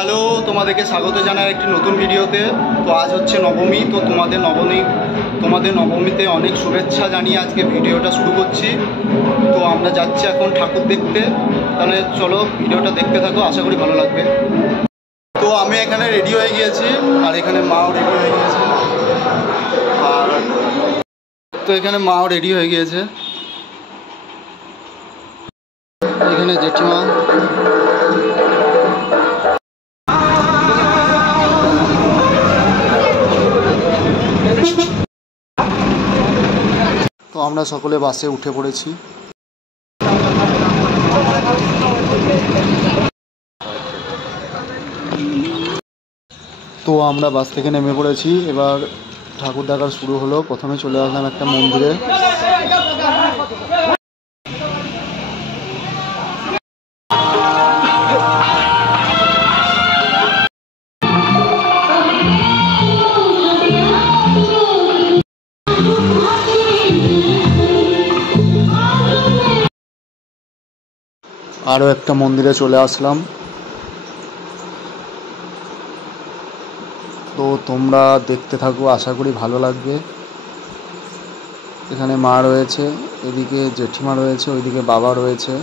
Hello, তোমাদেরকে স্বাগত জানাই একটি নতুন ভিডিওতে। তো আজ হচ্ছে নবমী। তো তোমাদের নবমীতে অনেক শুভেচ্ছা জানিয়ে আজকে ভিডিওটা শুরু করছি। তো আমরা যাচ্ছি এখন ঠাকুর দেখতে। তাহলে চলো ভিডিওটা দেখতে থাকো, আশা করি ভালো লাগবে। তো আমি এখানে রেডি হয়ে গিয়েছি, আর এখানে মাও রেডি হয়ে গিয়েছে। আর তো এখানে মাও রেডি হয়ে গিয়েছে, এখানে জেঠিমা। তো আমরা সকলে বাসে উঠে পড়েছি। তো আমরা বাস থেকে নেমে পড়েছি। এবার ঠাকুর দেখা শুরু হলো। প্রথমে চলে আসলাম একটা মন্দিরে। আরও একটা মন্দিরে চলে আসলাম। তো তোমরা দেখতে থাকো, আশা করি ভালো লাগবে। এখানে মা রয়েছে, এদিকে জেঠিমা রয়েছে, ওইদিকে বাবা রয়েছে।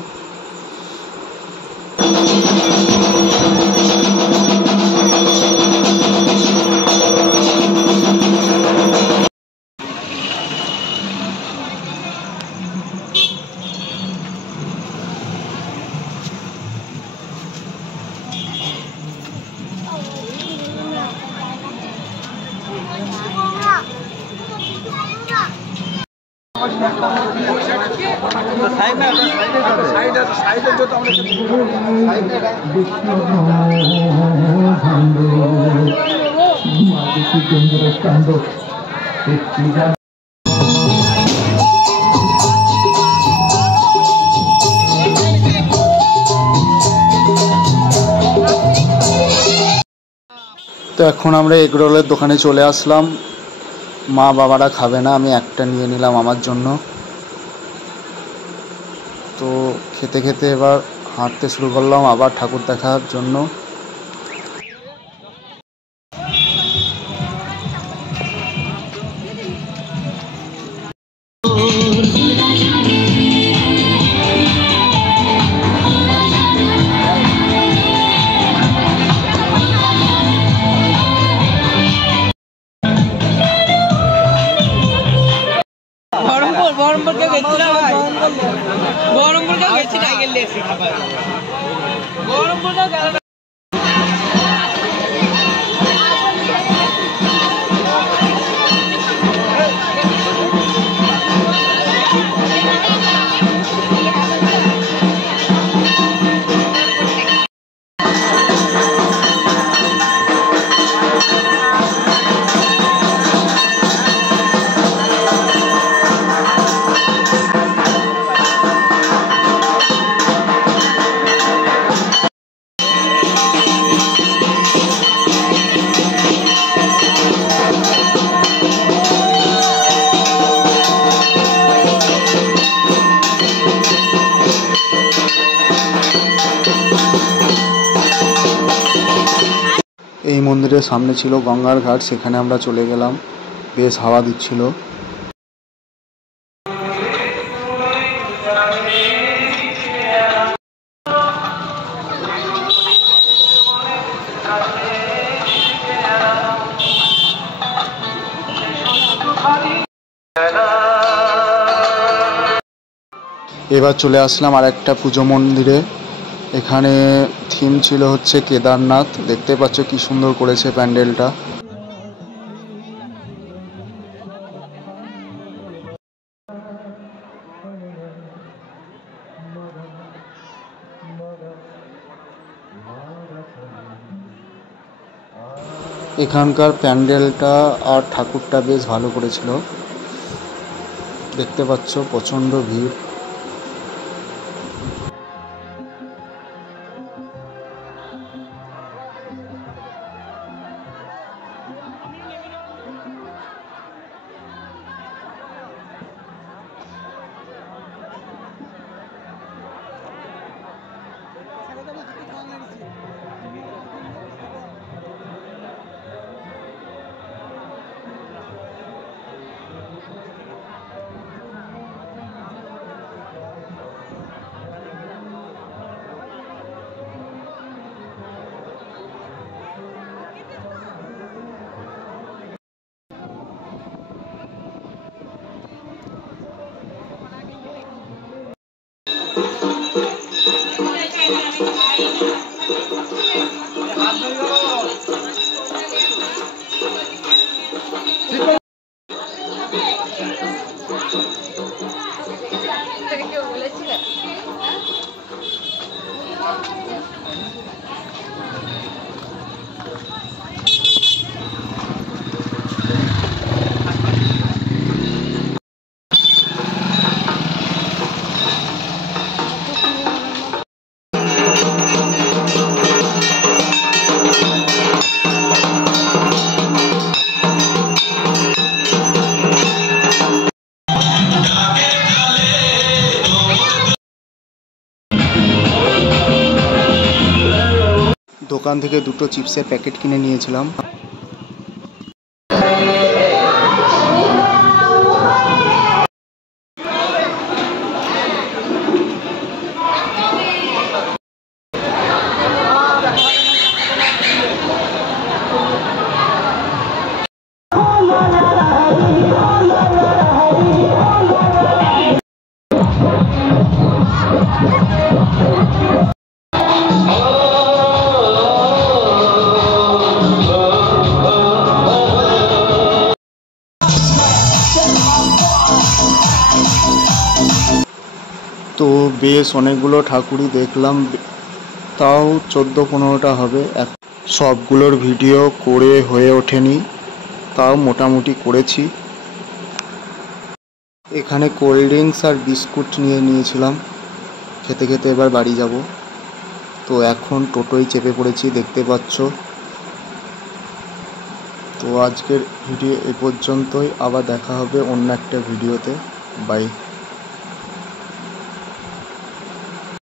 তো এখন আমরা এগরোলের দোকানে চলে আসলাম। মা বাবারা খাবে না, আমি একটা নিয়ে নিলাম আমার জন্য। তো খেতে খেতে এবার হাঁটতে শুরু করলাম আবার ঠাকুর দেখার জন্য। এই মন্দিরের সামনে ছিল গঙ্গার ঘাট, সেখানে আমরা চলে গেলাম। বেশ হাওয়া দিচ্ছিল। এবার চলে আসলাম আর একটা পুজো মন্দিরে। এখানে থিম ছিল হচ্ছে কেদারনাথ। দেখতে পাচ্ছ কি সুন্দর করেছে প্যান্ডেলটা। এখানকার প্যান্ডেলটা আর ঠাকুরটা বেশ ভালো করেছিল। দেখতে পাচ্ছ প্রচণ্ড ভিড়। দোকান থেকে দুটো চিপসের প্যাকেট কিনে নিয়েছিলাম। তো বেশ অনেকগুলো ঠাকুরই দেখলাম, তাও 14-15টা হবে। সবগুলোর ভিডিও করে হয়ে ওঠেনি, তাও মোটামুটি করেছি। এখানে কোল্ড ড্রিঙ্কস আর বিস্কুট নিয়েছিলাম, খেতে খেতে এবার বাড়ি যাব। তো এখন টোটোয় চেপে পড়েছি, দেখতে পাচ্ছ। তো আজকের ভিডিও এই পর্যন্তই, আবার দেখা হবে অন্য একটা ভিডিওতে। বাই।